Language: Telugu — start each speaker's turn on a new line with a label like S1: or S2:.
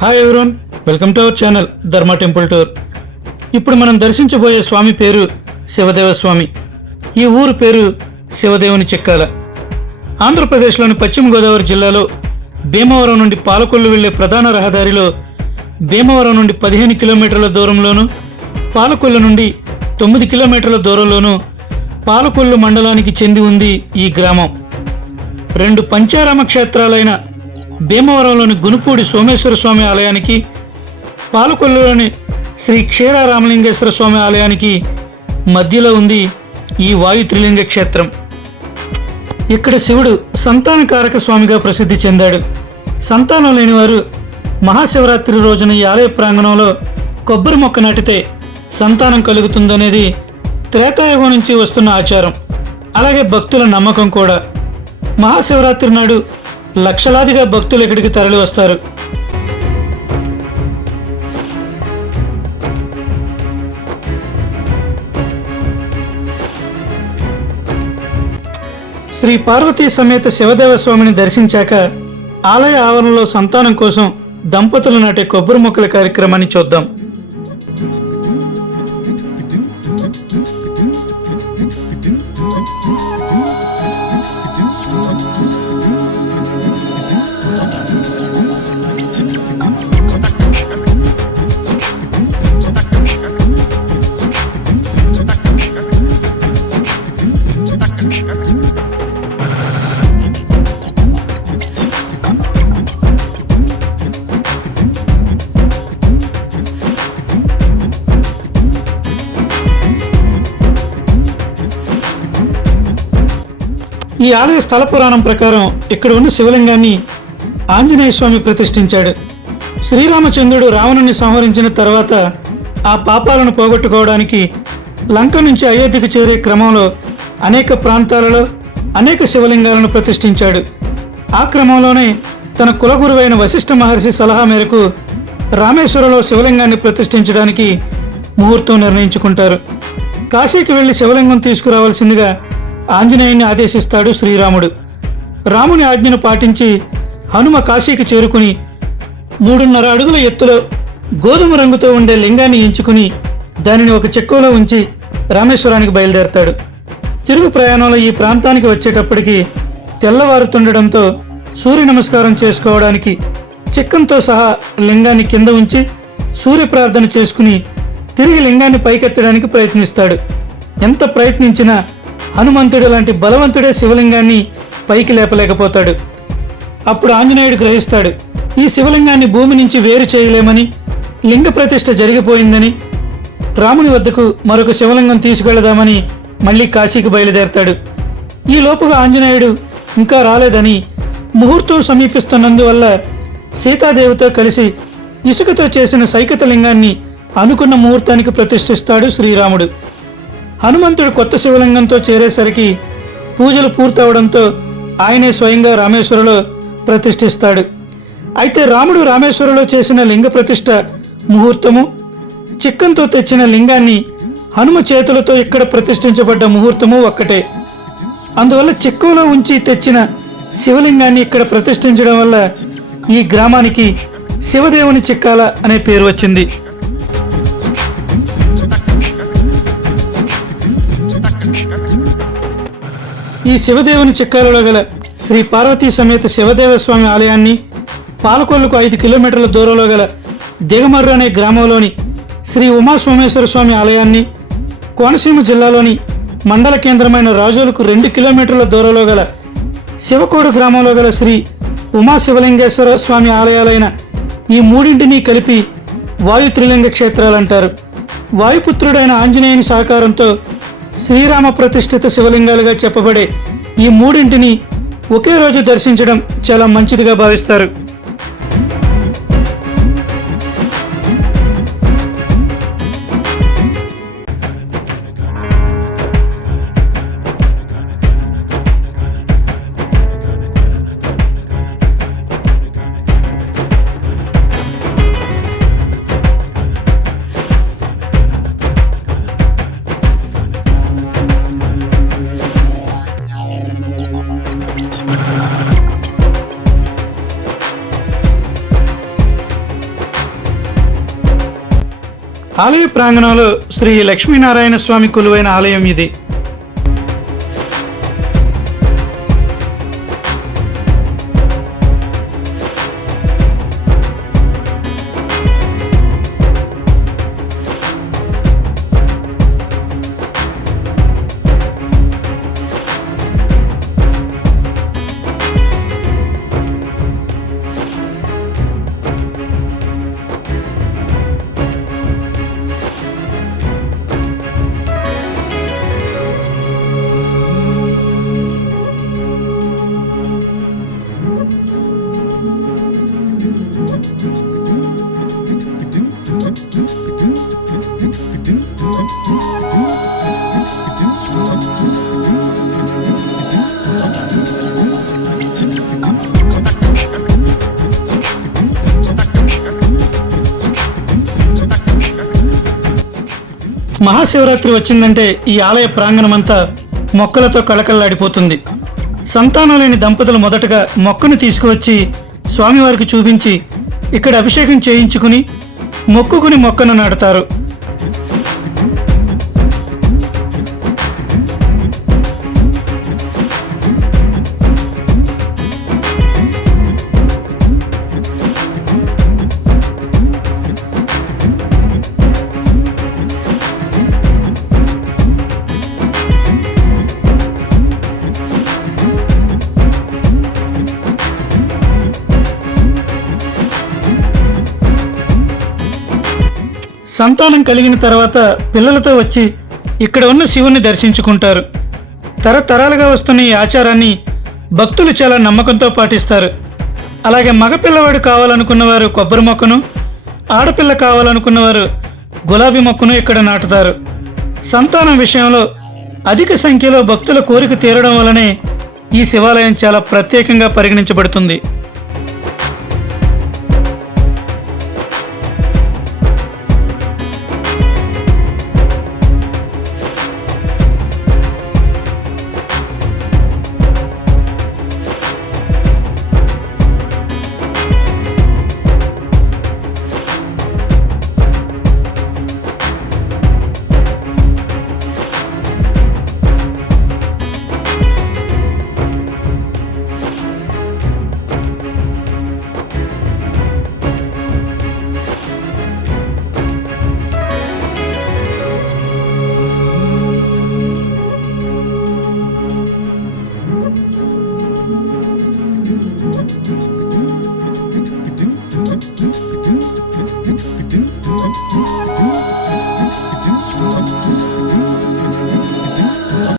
S1: Hi everyone welcome to our channel Dharma temple tour ఇప్పుడు మనం దర్శించబోయే స్వామి పేరు శివదేవ స్వామి ఈ ఊరు పేరు శివదేవుని చిక్కాల. ఆంధ్రప్రదేశ్లోని పశ్చిమ గోదావరి జిల్లాలో భీమవరం నుండి పాలకొల్లు వెళ్ళే ప్రధాన రహదారిలో భీమవరం నుండి పదిహేను కిలోమీటర్ల దూరంలోను పాలకొల్లు నుండి తొమ్మిది కిలోమీటర్ల దూరంలోను పాలకొల్లు మండలానికి చెంది ఉంది ఈ గ్రామం. రెండు పంచారామ క్షేత్రాలైన భీమవరంలోని గునుపూడి సోమేశ్వర స్వామి ఆలయానికి పాలకొల్లులోని శ్రీ క్షీర రామలింగేశ్వర స్వామి ఆలయానికి మధ్యలో ఉంది ఈ వాయు త్రిలింగ క్షేత్రం. ఇక్కడ శివుడు సంతానకారక స్వామిగా ప్రసిద్ధి చెందాడు. సంతానం లేనివారు మహాశివరాత్రి రోజున ఈ ఆలయ ప్రాంగణంలో కొబ్బరి మొక్క నాటితే సంతానం కలుగుతుందనేది త్రేతాయుగం నుంచి వస్తున్న ఆచారం. అలాగే భక్తుల నమ్మకం కూడా. మహాశివరాత్రి నాడు లక్షలాదిగా భక్తులు ఇక్కడికి తరలి వస్తారు. శ్రీ పార్వతీ సమేత శివదేవ స్వామిని దర్శించాక ఆలయ ఆవరణలో సంతానం కోసం దంపతులు నాటే కొబ్బరి మొక్కల కార్యక్రమాన్ని చూద్దాం. ఈ ఆలయ స్థల పురాణం ప్రకారం ఇక్కడ ఉన్న శివలింగాన్ని ఆంజనేయ స్వామి ప్రతిష్ఠించాడు. శ్రీరామచంద్రుడు రావణుని సంహరించిన తర్వాత ఆ పాపాలను పోగొట్టుకోవడానికి లంక నుంచి అయోధ్యకు చేరే క్రమంలో అనేక ప్రాంతాలలో అనేక శివలింగాలను ప్రతిష్ఠించాడు. ఆ క్రమంలోనే తన కులగురువైన వశిష్ఠ మహర్షి సలహా మేరకు రామేశ్వరంలో శివలింగాన్ని ప్రతిష్ఠించడానికి ముహూర్తం నిర్ణయించుకుంటారు. కాశీకి వెళ్ళి శివలింగం తీసుకురావాల్సిందిగా ఆంజనేయుని ఆదేశిస్తాడు శ్రీరాముడు. రాముని ఆజ్ఞను పాటించి హనుమ కాశీకి చేరుకుని మూడున్నర అడుగుల ఎత్తులో గోధుమ రంగుతో ఉండే లింగాన్ని ఎంచుకుని దానిని ఒక చెక్కువలో ఉంచి రామేశ్వరానికి బయలుదేరతాడు. తిరుగు ప్రయాణంలో ఈ ప్రాంతానికి వచ్చేటప్పటికి తెల్లవారుతుండడంతో సూర్య నమస్కారం చేసుకోవడానికి చిక్కంతో సహా లింగాన్ని కింద ఉంచి సూర్య ప్రార్థన చేసుకుని తిరిగి లింగాన్ని పైకెత్తడానికి ప్రయత్నిస్తాడు. ఎంత ప్రయత్నించినా హనుమంతుడు లాంటి బలవంతుడే శివలింగాన్ని పైకి లేపలేకపోతాడు. అప్పుడు ఆంజనేయుడు గ్రహిస్తాడు ఈ శివలింగాన్ని భూమి నుంచి వేరు చేయలేమని లింగ ప్రతిష్ఠ జరిగిపోయిందని రాముని వద్దకు మరొక శివలింగం తీసుకెళదామని మళ్ళీ కాశీకి బయలుదేరతాడు. ఈ లోపుగా ఆంజనేయుడు ఇంకా రాలేదని ముహూర్తం సమీపిస్తున్నందువల్ల సీతాదేవితో కలిసి ఇసుకతో చేసిన సైకత లింగాన్ని అనుకున్న ముహూర్తానికి ప్రతిష్ఠిస్తాడు శ్రీరాముడు. హనుమంతుడు కొత్త శివలింగంతో చేరేసరికి పూజలు పూర్తవడంతో ఆయనే స్వయంగా రామేశ్వరలో ప్రతిష్ఠిస్తాడు. అయితే రాముడు రామేశ్వరంలో చేసిన లింగ ప్రతిష్ఠ ముహూర్తము చిక్కంతో తెచ్చిన లింగాన్ని హనుమ చేతులతో ఇక్కడ ప్రతిష్ఠించబడ్డ ముహూర్తము ఒక్కటే. అందువల్ల చిక్కులో ఉంచి తెచ్చిన శివలింగాన్ని ఇక్కడ ప్రతిష్ఠించడం వల్ల ఈ గ్రామానికి శివదేవుని చిక్కాల అనే పేరు వచ్చింది. ఈ శివదేవుని చిక్కాలలో గల శ్రీ పార్వతీ సమేత శివదేవ స్వామి ఆలయాన్ని పాలకొల్లుకు ఐదు కిలోమీటర్ల దూరంలో గల దిగమర్రు అనే గ్రామంలోని శ్రీ ఉమా సోమేశ్వర స్వామి ఆలయాన్ని కోనసీమ జిల్లాలోని మండల కేంద్రమైన రాజోలకు రెండు కిలోమీటర్ల దూరంలో గల శివకోడు గ్రామంలో గల శ్రీ ఉమా శివలింగేశ్వర స్వామి ఆలయాలైన ఈ మూడింటిని కలిపి వాయు త్రిలింగ క్షేత్రాలంటారు. వాయుపుత్రుడైన ఆంజనేయుని సహకారంతో శ్రీరామ ప్రతిష్ఠిత శివలింగాలుగా చెప్పబడే ఈ మూడింటిని ఒకే రోజు దర్శించడం చాలా మంచిదిగా భావిస్తారు. ఆలయ ప్రాంగణంలో శ్రీ లక్ష్మీనారాయణ స్వామి కొలువైన ఆలయం ఇది. మహాశివరాత్రి వచ్చిందంటే ఈ ఆలయ ప్రాంగణమంతా మొక్కలతో కళకళలాడిపోతుంది. సంతానం లేని దంపతులు మొదటగా మొక్కను తీసుకువచ్చి స్వామివారికి చూపించి ఇక్కడ అభిషేకం చేయించుకుని మొక్కుకుని మొక్కను నాటుతారు. సంతానం కలిగిన తర్వాత పిల్లలతో వచ్చి ఇక్కడ ఉన్న శివుని దర్శించుకుంటారు. తరతరాలుగా వస్తున్న ఈ ఆచారాన్ని భక్తులు చాలా నమ్మకంతో పాటిస్తారు. అలాగే మగపిల్లవాడు కావాలనుకున్నవారు కొబ్బరి మొక్కను ఆడపిల్ల కావాలనుకున్నవారు గులాబీ మొక్కను ఇక్కడ నాటుతారు. సంతానం విషయంలో అధిక సంఖ్యలో భక్తుల కోరిక తీరడం వలనే ఈ శివాలయం చాలా ప్రత్యేకంగా పరిగణించబడుతుంది.